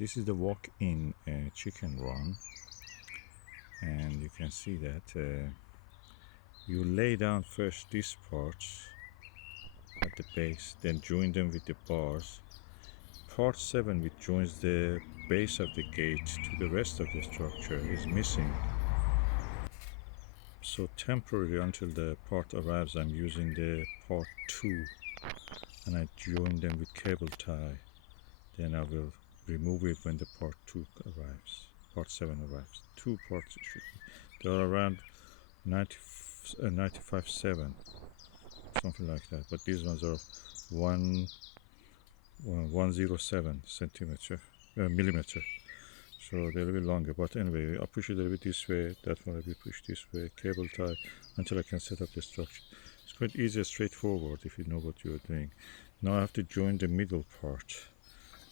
This is the walk-in chicken run, and you can see that you lay down first these parts at the base, then join them with the bars. Part 7, which joins the base of the gate to the rest of the structure, is missing. So temporarily, until the part arrives, I'm using the part 2, and I join them with cable tie. Then I will remove it when the part 2 arrives, part 7 arrives. 2 parts should be. They are around 95.7, something like that, but these ones are 107 millimeter, so they're a little bit longer. But anyway, I'll push it a little bit this way, that one will be pushed this way, cable tie until I can set up the structure. It's quite easy and straightforward if you know what you're doing. Now I have to join the middle part.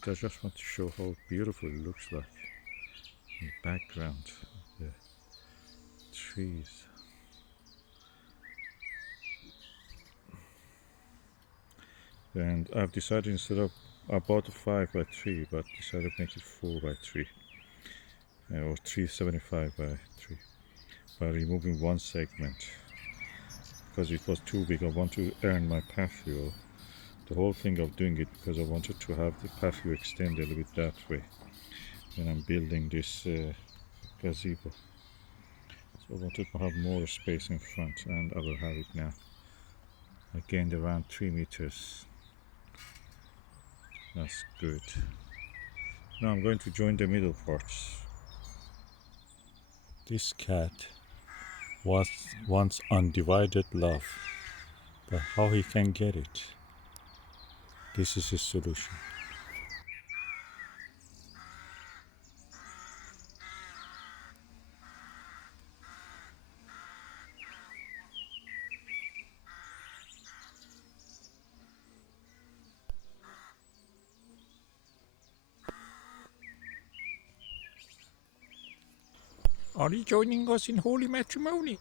I just want to show how beautiful it looks like in the background of the trees. And I've decided, instead of, I bought a 5x3, but decided to make it 4x3 or 375x3 by removing one segment because it was too big. I want to earn my patio. The whole thing of doing it because I wanted to have the patio extend a little bit that way when I'm building this gazebo. So I wanted to have more space in front, and I will have it now. I gained around 3 meters. That's good. Now I'm going to join the middle parts. This cat wants undivided love, but how he can get it? This is his solution. Are you joining us in holy matrimony?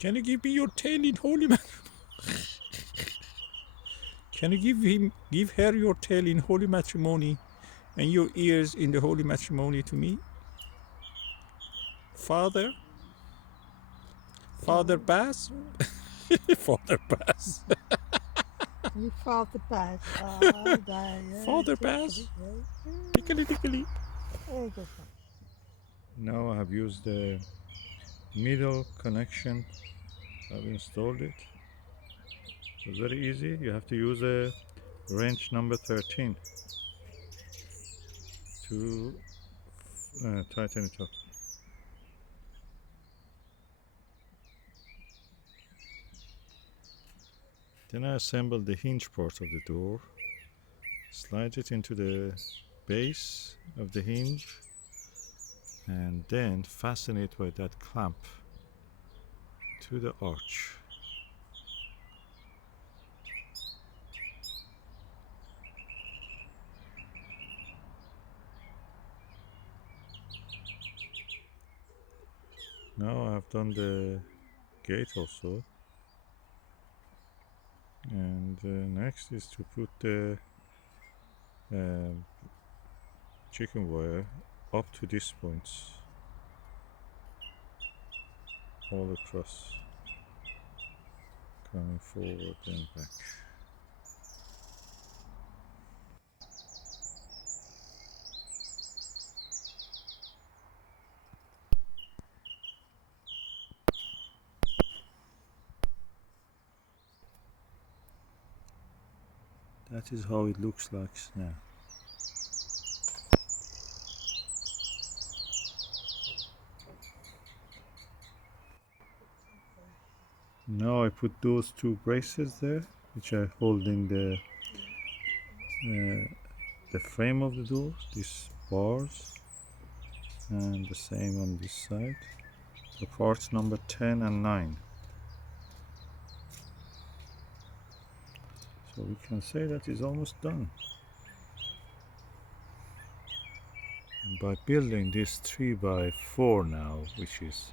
Can you give me your tail in holy matrimony? Can you give her your tail in holy matrimony and your ears in the holy matrimony to me? Father Bass? Father Bass. Father Bass. Father Bass. Tickly tickly. Now I have used the middle connection. I've installed it. It's very easy. You have to use a wrench number 13 to tighten it up. Then I assemble the hinge part of the door, slide it into the base of the hinge, and then fasten it with that clamp to the arch. Now I've done the gate also, and next is to put the chicken wire up to this point, all across, coming forward and back. That is how it looks like now. Now I put those 2 braces there, which are holding the frame of the door, these bars, and the same on this side. So parts number 10 and 9. So we can say that is almost done. And by building this 3x4 now, which is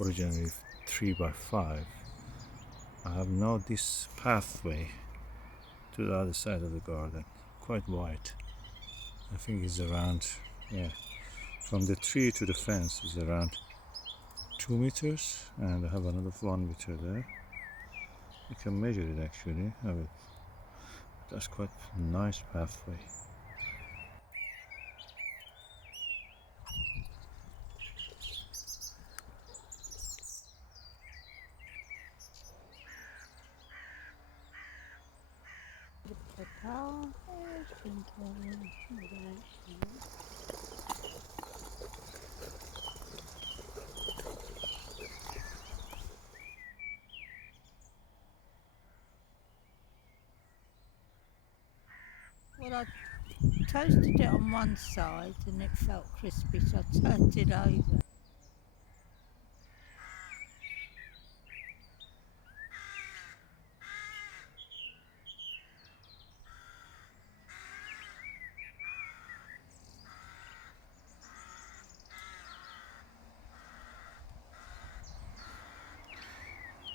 originally 3x5, I have now this pathway to the other side of the garden. quite wide. I think it's around, yeah, from the tree to the fence is around 2 meters, and I have another 1 meter there. I can measure it actually. That's quite a nice pathway. The car is thinking well, I toasted it on one side and it felt crispy, so I turned it over.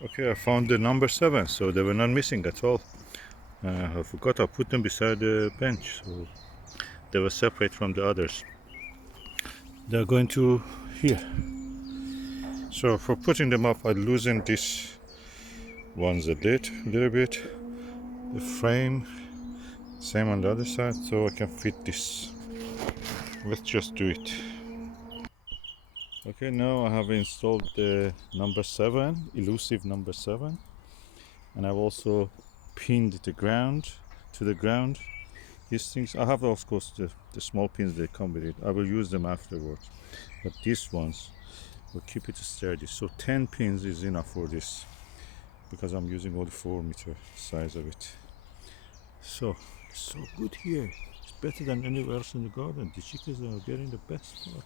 Okay, I found the number 7, so they were not missing at all. I forgot I put them beside the bench, so they were separate from the others. They're going to here. So for putting them up, I loosened this one's a little bit. The frame, same on the other side, so I can fit this. Let's just do it. Okay, now I have installed the number 7, elusive number 7, and I've also pinned the ground to the ground. These things, I have of course the small pins that come with it. I will use them afterwards, but these ones will keep it sturdy. So 10 pins is enough for this, because I'm using only 4 meter size of it. So it's so good here. It's better than anywhere else in the garden. The chickens are getting the best part.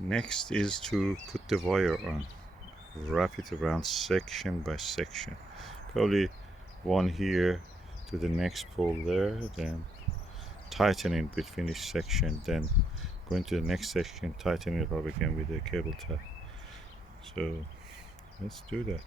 Next is to put the wire on. Wrap it around section by section. Probably one here to the next pole there, then tightening between each section, then going to the next section, tightening it up again with the cable tie. So let's do that.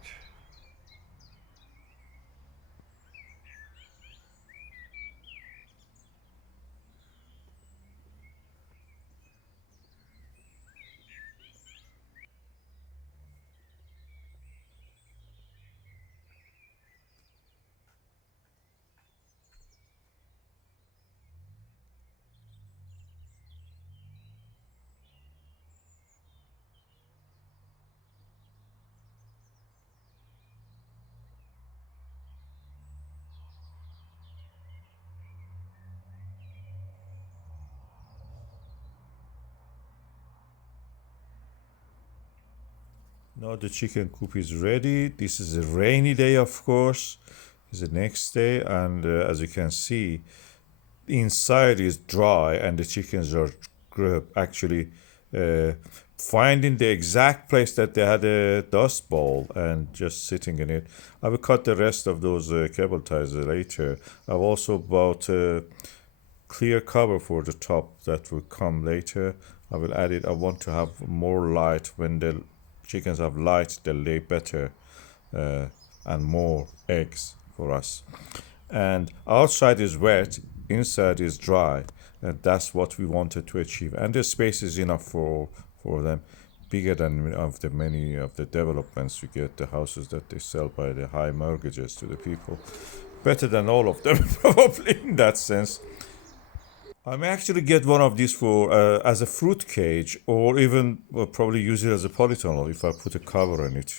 Now the chicken coop is ready. This is a rainy day, of course. It's the next day, and as you can see, inside is dry, and the chickens are actually uh, finding the exact place that they had a dust bowl and just sitting in it. I will cut the rest of those cable ties later. I've also bought a clear cover for the top that will come later. I will add it. I want to have more light. When the chickens have light, they lay better and more eggs for us. And outside is wet, inside is dry, and that's what we wanted to achieve. And the space is enough for them, bigger than of the many of the developments you get, the houses that they sell by the high mortgages to the people. Better than all of them, probably, in that sense. I may actually get one of these for as a fruit cage, or even probably use it as a polytunnel if I put a cover on it.